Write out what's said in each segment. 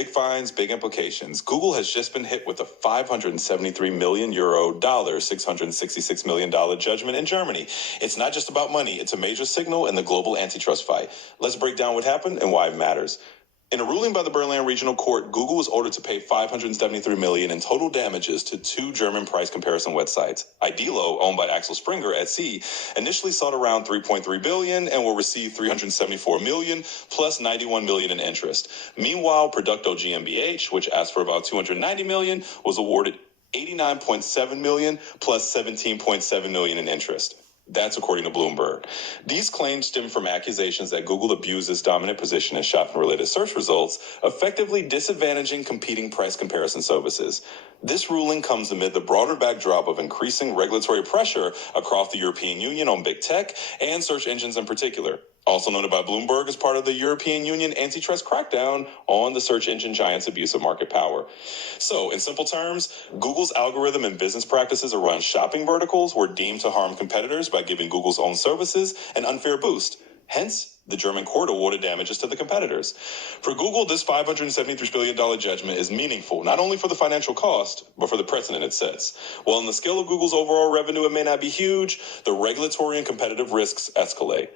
Big fines, big implications. Google has just been hit with a €573 million, $666 million judgment in Germany. It's not just about money, it's a major signal in the global antitrust fight. Let's break down what happened and why it matters. In a ruling by the Berlin Regional Court, Google was ordered to pay $573 million in total damages to two German price comparison websites. BUIDL, owned by Axel Springer at Sea, initially sought around $3.3 billion and will receive $374 million plus $91 million in interest. Meanwhile, Producto GmbH, which asked for about $290 million, was awarded $89.7 million plus $17.7 million in interest. That's according to Bloomberg. These claims stem from accusations that Google abused its dominant position in shopping-related search results, effectively disadvantaging competing price comparison services. This ruling comes amid the broader backdrop of increasing regulatory pressure across the European Union on big tech and search engines in particular. Also noted by Bloomberg as part of the European Union antitrust crackdown on the search engine giant's abuse of market power. So, in simple terms, Google's algorithm and business practices around shopping verticals were deemed to harm competitors by giving Google's own services an unfair boost. Hence, the German court awarded damages to the competitors. For Google, this $573 billion judgment is meaningful, not only for the financial cost, but for the precedent it sets. While in the scale of Google's overall revenue it may not be huge, the regulatory and competitive risks escalate.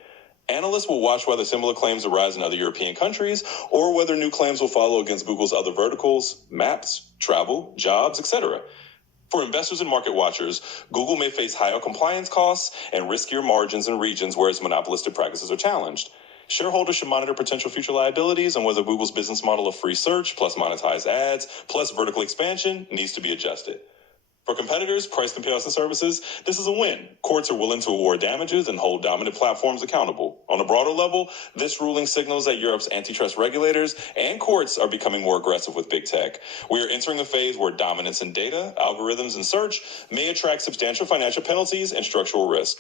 Analysts will watch whether similar claims arise in other European countries or whether new claims will follow against Google's other verticals, maps, travel, jobs, etc. For investors and market watchers, Google may face higher compliance costs and riskier margins in regions where its monopolistic practices are challenged. Shareholders should monitor potential future liabilities and whether Google's business model of free search plus monetized ads plus vertical expansion needs to be adjusted. For competitors, price comparison services, this is a win. Courts are willing to award damages and hold dominant platforms accountable. On a broader level, this ruling signals that Europe's antitrust regulators and courts are becoming more aggressive with big tech. We are entering a phase where dominance in data, algorithms, and search may attract substantial financial penalties and structural risk.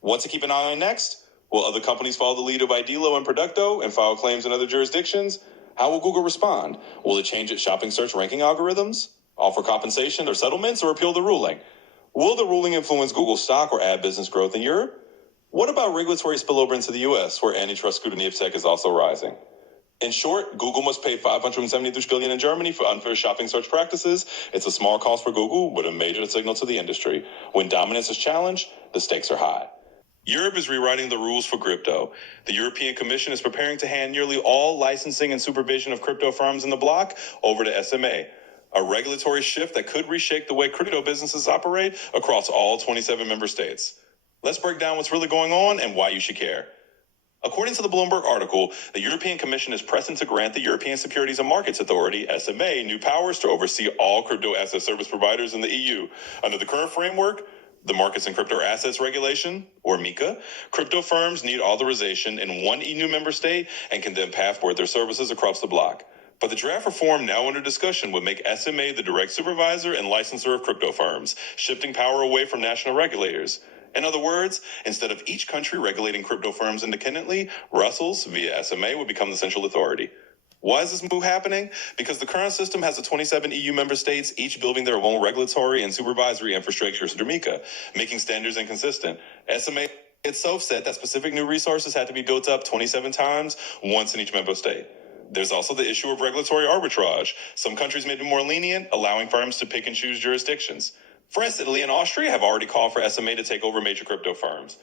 What to keep an eye on next? Will other companies follow the lead of BUIDL and Producto and file claims in other jurisdictions? How will Google respond? Will it change its shopping search ranking algorithms? Offer compensation or settlements, or appeal the ruling? Will the ruling influence Google stock or ad business growth in Europe? What about regulatory spillover into the U.S., where antitrust scrutiny of tech is also rising? In short, Google must pay $573 billion in Germany for unfair shopping search practices. It's a small cost for Google, but a major signal to the industry. When dominance is challenged, the stakes are high. Europe is rewriting the rules for crypto. The European Commission is preparing to hand nearly all licensing and supervision of crypto firms in the bloc over to SMA. A regulatory shift that could reshape the way crypto businesses operate across all 27 member states. Let's break down what's really going on and why you should care. According to the Bloomberg article, the European Commission is pressing to grant the European Securities and Markets Authority, SMA, new powers to oversee all crypto asset service providers in the EU. Under the current framework, the Markets and Crypto Assets Regulation, or MiCA, crypto firms need authorization in one EU member state and can then passport their services across the bloc. But the draft reform now under discussion would make SMA the direct supervisor and licensor of crypto firms, shifting power away from national regulators. In other words, instead of each country regulating crypto firms independently, Brussels, via SMA, would become the central authority. Why is this move happening? Because the current system has the 27 EU member states, each building their own regulatory and supervisory infrastructures through MiCA, making standards inconsistent. SMA itself said that specific new resources had to be built up 27 times, once in each member state. There's also the issue of regulatory arbitrage. Some countries may be more lenient, allowing firms to pick and choose jurisdictions. France, Italy, and Austria have already called for SMA to take over major crypto firms.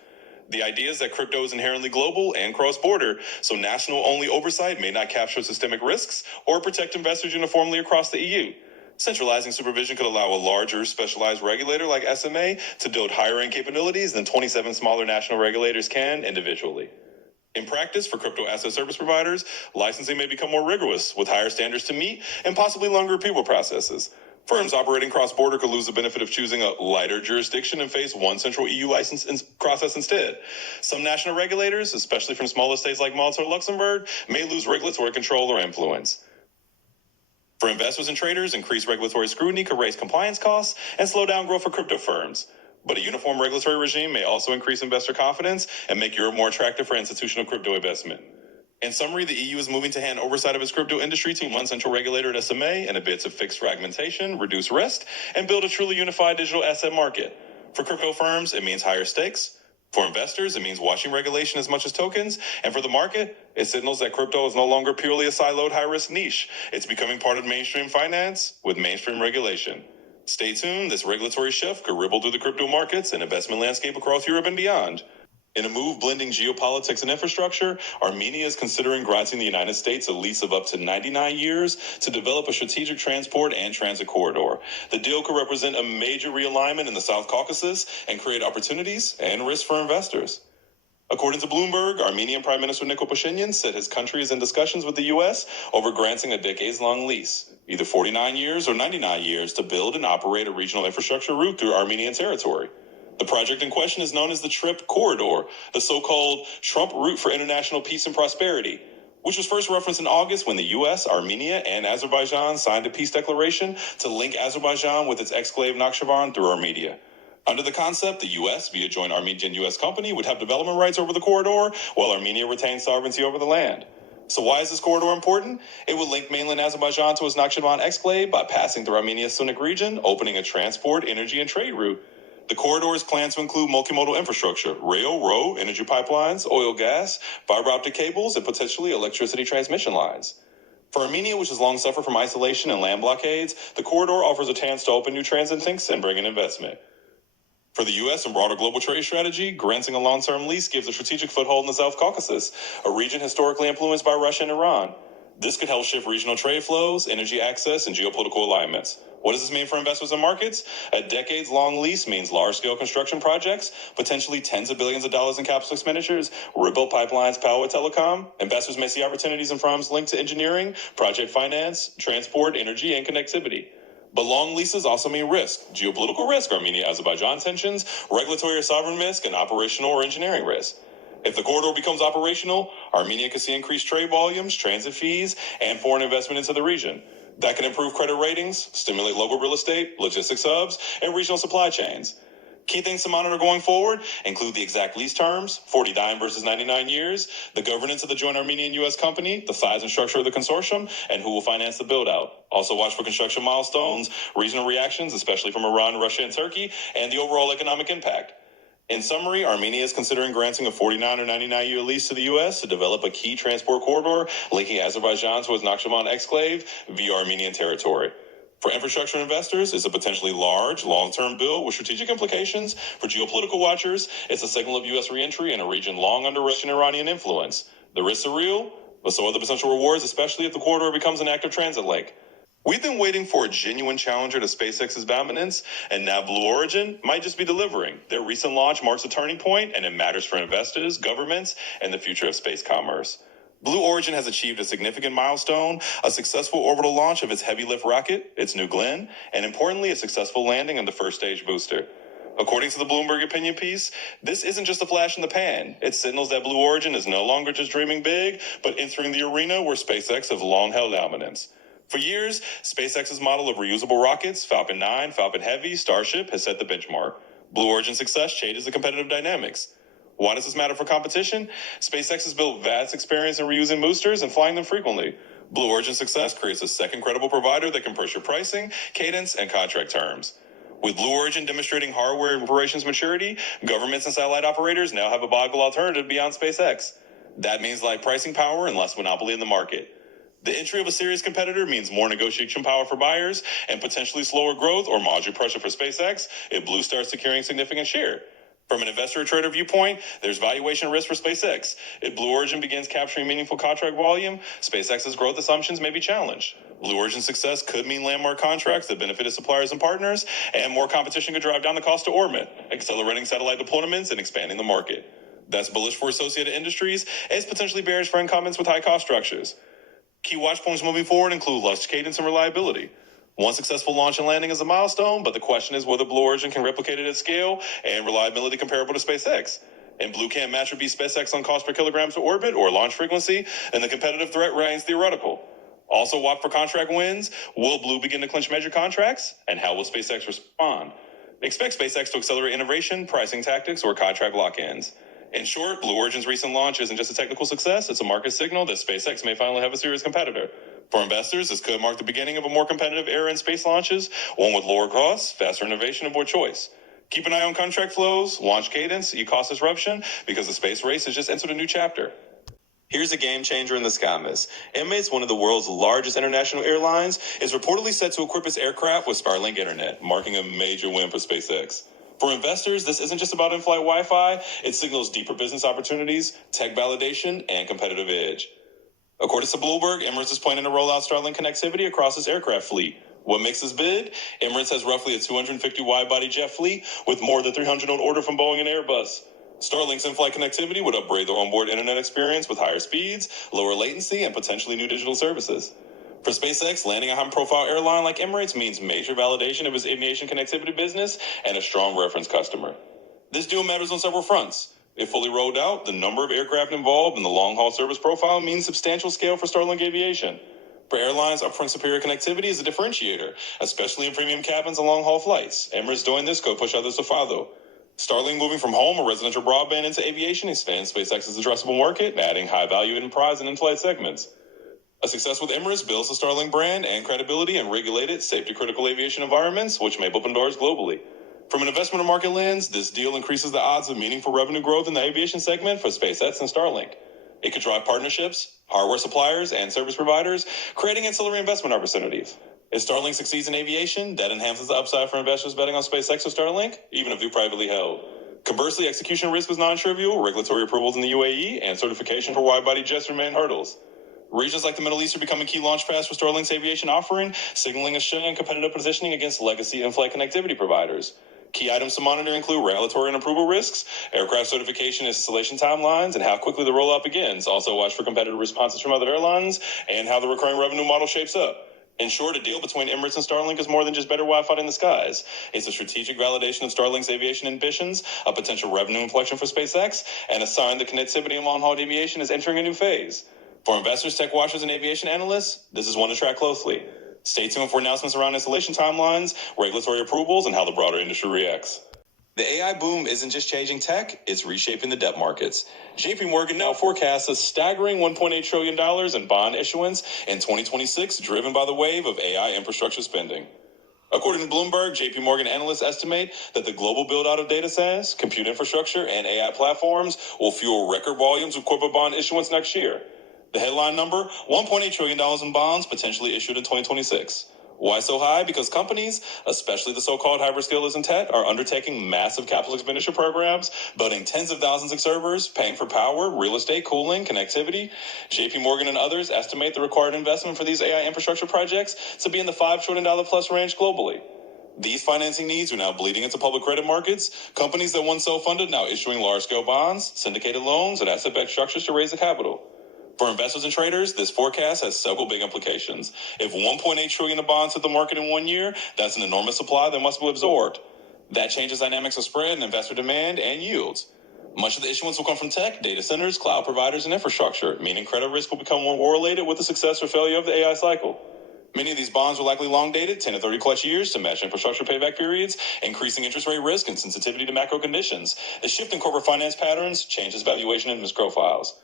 The idea is that crypto is inherently global and cross-border, so national-only oversight may not capture systemic risks or protect investors uniformly across the EU. Centralizing supervision could allow a larger, specialized regulator like SMA to build higher-end capabilities than 27 smaller national regulators can individually. In practice, for crypto asset service providers, licensing may become more rigorous, with higher standards to meet and possibly longer approval processes. Firms operating cross-border could lose the benefit of choosing a lighter jurisdiction and face one central EU license process instead. Some national regulators, especially from smaller states like Malta or Luxembourg, may lose regulatory control or influence. For investors and traders, increased regulatory scrutiny could raise compliance costs and slow down growth for crypto firms. But a uniform regulatory regime may also increase investor confidence and make Europe more attractive for institutional crypto investment. In summary, the EU is moving to hand oversight of its crypto industry to one central regulator at SMA in a bid to fix fragmentation, reduce risk, and build a truly unified digital asset market. For crypto firms, it means higher stakes. For investors, it means watching regulation as much as tokens, and for the market, it signals that crypto is no longer purely a siloed high-risk niche. It's becoming part of mainstream finance with mainstream regulation. Stay tuned, this regulatory shift could ripple through the crypto markets and investment landscape across Europe and beyond. In a move blending geopolitics and infrastructure, Armenia is considering granting the United States a lease of up to 99 years to develop a strategic transport and transit corridor. The deal could represent a major realignment in the South Caucasus and create opportunities and risks for investors. According to Bloomberg, Armenian Prime Minister Nikol Pashinyan said his country is in discussions with the U.S. over granting a decades-long lease, either 49 years or 99 years, to build and operate a regional infrastructure route through Armenian territory. The project in question is known as the TRIP Corridor, the so-called Trump Route for International Peace and Prosperity, which was first referenced in August when the U.S., Armenia, and Azerbaijan signed a peace declaration to link Azerbaijan with its exclave Nakhchivan through Armenia. Under the concept, the U.S., via joint Armenian-U.S. company, would have development rights over the corridor, while Armenia retains sovereignty over the land. So why is this corridor important? It would link mainland Azerbaijan to its Nakhchivan exclave by passing through Armenia's Sunnik region, opening a transport, energy, and trade route. The corridor is planned to include multimodal infrastructure, rail, road, energy pipelines, oil, gas, fiber optic cables, and potentially electricity transmission lines. For Armenia, which has long suffered from isolation and land blockades, the corridor offers a chance to open new transit links and bring in investment. For the U.S. and broader global trade strategy, granting a long-term lease gives a strategic foothold in the South Caucasus, a region historically influenced by Russia and Iran. This could help shift regional trade flows, energy access, and geopolitical alignments. What does this mean for investors and markets? A decades-long lease means large-scale construction projects, potentially tens of billions of dollars in capital expenditures, rebuilt pipelines, power, telecom. Investors may see opportunities in firms linked to engineering, project finance, transport, energy, and connectivity. But long leases also mean risk. Geopolitical risk, Armenia-Azerbaijan tensions, regulatory or sovereign risk, and operational or engineering risk. If the corridor becomes operational, Armenia could see increased trade volumes, transit fees, and foreign investment into the region. That can improve credit ratings, stimulate local real estate, logistics hubs, and regional supply chains. Key things to monitor going forward include the exact lease terms, 49 versus 99 years, the governance of the joint Armenian-U.S. company, the size and structure of the consortium, and who will finance the build-out. Also watch for construction milestones, regional reactions, especially from Iran, Russia, and Turkey, and the overall economic impact. In summary, Armenia is considering granting a 49 or 99-year lease to the U.S. to develop a key transport corridor linking Azerbaijan to its Nakhchivan exclave via Armenian territory. For infrastructure investors, it's a potentially large, long-term bill with strategic implications. For geopolitical watchers, it's a signal of U.S. reentry in a region long under Russian and Iranian influence. The risks are real, but so are the potential rewards, especially if the corridor becomes an active transit link. We've been waiting for a genuine challenger to SpaceX's dominance, and now Blue Origin might just be delivering. Their recent launch marks a turning point, and it matters for investors, governments, and the future of space commerce. Blue Origin has achieved a significant milestone, a successful orbital launch of its heavy-lift rocket, its New Glenn, and importantly, a successful landing of the first-stage booster. According to the Bloomberg opinion piece, this isn't just a flash in the pan. It signals that Blue Origin is no longer just dreaming big, but entering the arena where SpaceX have long held dominance. For years, SpaceX's model of reusable rockets, Falcon 9, Falcon Heavy, Starship, has set the benchmark. Blue Origin's success changes the competitive dynamics. Why does this matter for competition? SpaceX has built vast experience in reusing boosters and flying them frequently. Blue Origin's success creates a second credible provider that can push your pricing, cadence, and contract terms. With Blue Origin demonstrating hardware and operations maturity, governments and satellite operators now have a viable alternative beyond SpaceX. That means like pricing power and less monopoly in the market. The entry of a serious competitor means more negotiation power for buyers and potentially slower growth or margin pressure for SpaceX if Blue starts securing significant share. From an investor or trader viewpoint, there's valuation risk for SpaceX. If Blue Origin begins capturing meaningful contract volume, SpaceX's growth assumptions may be challenged. Blue Origin's success could mean landmark contracts that benefit its suppliers and partners, and more competition could drive down the cost to orbit, accelerating satellite deployments and expanding the market. That's bullish for associated industries, and it's potentially bearish for incumbents with high cost structures. Key watch points moving forward include launch cadence and reliability. One successful launch and landing is a milestone, but the question is whether Blue Origin can replicate it at scale and reliability comparable to SpaceX. And Blue can't match or beat SpaceX on cost per kilogram to orbit or launch frequency, and the competitive threat remains theoretical. Also watch for contract wins. Will Blue begin to clinch major contracts? And how will SpaceX respond? Expect SpaceX to accelerate innovation, pricing tactics, or contract lock-ins. In short, Blue Origin's recent launch isn't just a technical success, it's a market signal that SpaceX may finally have a serious competitor. For investors, this could mark the beginning of a more competitive era in space launches, one with lower costs, faster innovation, and more choice. Keep an eye on contract flows, launch cadence, cost disruption, because the space race has just entered a new chapter. Here's a game changer in the skies. Emirates, one of the world's largest international airlines, is reportedly set to equip its aircraft with Starlink internet, marking a major win for SpaceX. For investors, this isn't just about in-flight Wi-Fi, it signals deeper business opportunities, tech validation, and competitive edge. According to Bloomberg, Emirates is planning to roll out Starlink connectivity across its aircraft fleet. What makes this bid? Emirates has roughly a 250 wide-body jet fleet with more than 300 on order from Boeing and Airbus. Starlink's in-flight connectivity would upgrade their onboard internet experience with higher speeds, lower latency, and potentially new digital services. For SpaceX, landing a high-profile airline like Emirates means major validation of its aviation connectivity business and a strong reference customer. This deal matters on several fronts. If fully rolled out, the number of aircraft involved in the long-haul service profile means substantial scale for Starlink aviation. For airlines, upfront superior connectivity is a differentiator, especially in premium cabins and long-haul flights. Emirates doing this could push others to follow. Starlink moving from home or residential broadband into aviation expands SpaceX's addressable market, adding high-value enterprise and in-flight segments. A success with Emirates builds the Starlink brand and credibility in regulated, safety-critical aviation environments, which may open doors globally. From an investment and market lens, this deal increases the odds of meaningful revenue growth in the aviation segment for SpaceX and Starlink. It could drive partnerships, hardware suppliers, and service providers, creating ancillary investment opportunities. If Starlink succeeds in aviation, that enhances the upside for investors betting on SpaceX or Starlink, even if they're privately held. Conversely, execution risk is non-trivial. Regulatory approvals in the UAE and certification for wide-body jets remain hurdles. Regions like the Middle East are becoming key launch pads for Starlink's aviation offering, signaling a shift in competitive positioning against legacy in-flight connectivity providers. Key items to monitor include regulatory and approval risks, aircraft certification and installation timelines, and how quickly the rollout begins. Also watch for competitive responses from other airlines and how the recurring revenue model shapes up. In short, a deal between Emirates and Starlink is more than just better Wi-Fi in the skies. It's a strategic validation of Starlink's aviation ambitions, a potential revenue inflection for SpaceX, and a sign that connectivity and long-haul aviation is entering a new phase. For investors, tech watchers, and aviation analysts, this is one to track closely. Stay tuned for announcements around installation timelines, regulatory approvals, and how the broader industry reacts. The AI boom isn't just changing tech, it's reshaping the debt markets. JPMorgan now forecasts a staggering $1.8 trillion in bond issuance in 2026, driven by the wave of AI infrastructure spending. According to Bloomberg, JPMorgan analysts estimate that the global build-out of data centers, compute infrastructure, and AI platforms will fuel record volumes of corporate bond issuance next year. The headline number, $1.8 trillion in bonds potentially issued in 2026. Why so high? Because companies, especially the so-called hyperscalers and tech, are undertaking massive capital expenditure programs, building tens of thousands of servers, paying for power, real estate, cooling, connectivity. JPMorgan and others estimate the required investment for these AI infrastructure projects to be in the $5 trillion plus range globally. These financing needs are now bleeding into public credit markets. Companies that once self-funded now issuing large-scale bonds, syndicated loans, and asset-backed structures to raise the capital. For investors and traders, this forecast has several big implications. If $1.8 trillion of bonds hit the market in 1 year, that's an enormous supply that must be absorbed. That changes dynamics of spread and investor demand and yields. Much of the issuance will come from tech, data centers, cloud providers, and infrastructure, meaning credit risk will become more correlated with the success or failure of the AI cycle. Many of these bonds are likely long-dated, 10 to 30 plus years, to match infrastructure payback periods, increasing interest rate risk and sensitivity to macro conditions. The shift in corporate finance patterns changes valuation and risk profiles.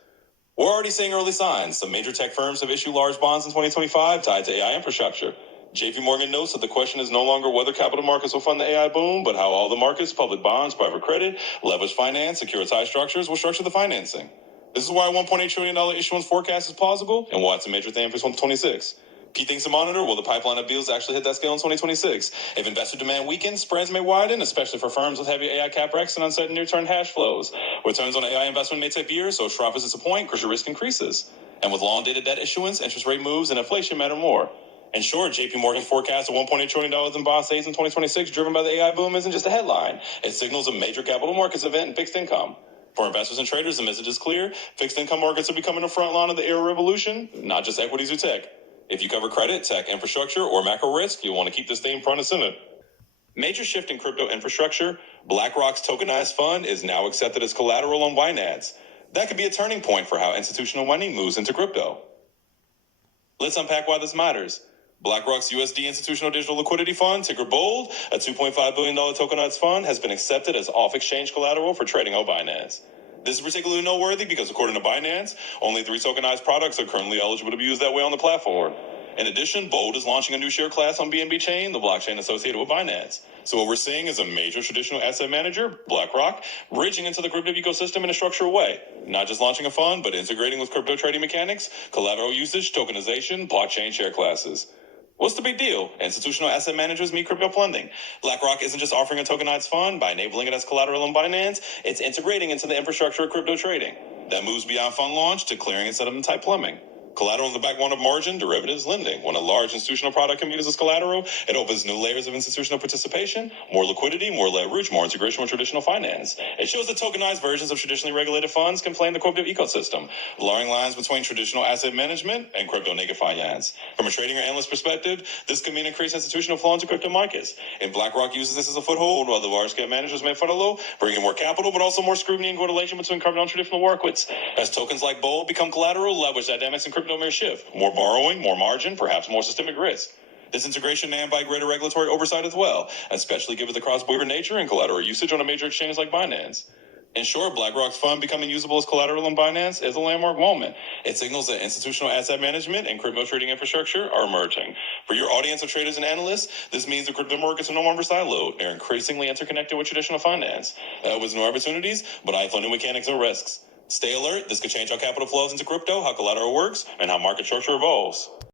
We're already seeing early signs. Some major tech firms have issued large bonds in 2025 tied to AI infrastructure. JPMorgan notes that the question is no longer whether capital markets will fund the AI boom, but how all the markets, public bonds, private credit, leveraged finance, securitized structures will structure the financing. This is why a $1.8 trillion issuance forecast is plausible and why it's a major theme for 2026. Key things to monitor, will the pipeline of deals actually hit that scale in 2026? If investor demand weakens, spreads may widen, especially for firms with heavy AI capex and uncertain near-term cash flows. Returns on AI investment may take years, so if sharp is disappoint, crucial risk increases. And with long-dated debt issuance, interest rate moves, and inflation matter more. In short, JPMorgan forecasts a $1.8 trillion in bond sales in 2026 driven by the AI boom isn't just a headline. It signals a major capital markets event in fixed income. For investors and traders, the message is clear. Fixed income markets are becoming the front line of the AI revolution, not just equities or tech. If you cover credit, tech, infrastructure, or macro risk, you'll want to keep this theme front and center. Major shift in crypto infrastructure. BlackRock's tokenized fund is now accepted as collateral on Binance. That could be a turning point for how institutional money moves into crypto. Let's unpack why this matters. BlackRock's USD Institutional Digital Liquidity Fund, ticker BUIDL, a $2.5 billion tokenized fund, has been accepted as off-exchange collateral for trading on Binance. This is particularly noteworthy because according to Binance, only 3 tokenized products are currently eligible to be used that way on the platform. In addition, BUIDL is launching a new share class on BNB Chain, the blockchain associated with Binance. So what we're seeing is a major traditional asset manager, BlackRock, bridging into the crypto ecosystem in a structured way. Not just launching a fund, but integrating with crypto trading mechanics, collateral usage, tokenization, blockchain share classes. What's the big deal? Institutional asset managers meet crypto funding. BlackRock isn't just offering a tokenized fund by enabling it as collateral on Binance, it's integrating into the infrastructure of crypto trading. That moves beyond fund launch to clearing and settlement type plumbing. Collateral in the backbone of margin, derivatives, lending. When a large institutional product can be used as collateral, it opens new layers of institutional participation, more liquidity, more leverage, more integration with traditional finance. It shows that tokenized versions of traditionally regulated funds can play in the crypto ecosystem, blurring lines between traditional asset management and crypto-native finance. From a trading or analyst perspective, this could mean increased institutional flow into crypto markets. And BlackRock uses this as a foothold, while the large-scale managers may follow, bringing more capital, but also more scrutiny and correlation between crypto and traditional markets. As tokens like BUIDL become collateral, leverage dynamics in crypto may shift. More borrowing, more margin, perhaps more systemic risk. This integration may invite greater regulatory oversight as well, especially given the cross-border nature and collateral usage on a major exchange like Binance. In short, BlackRock's fund becoming usable as collateral on Binance is a landmark moment. It signals that institutional asset management and crypto trading infrastructure are emerging. For your audience of traders and analysts, this means the crypto markets are no longer siloed. They're increasingly interconnected with traditional finance. With new opportunities, but also new mechanics and risks. Stay alert. This could change how capital flows into crypto, how collateral works, and how market structure evolves.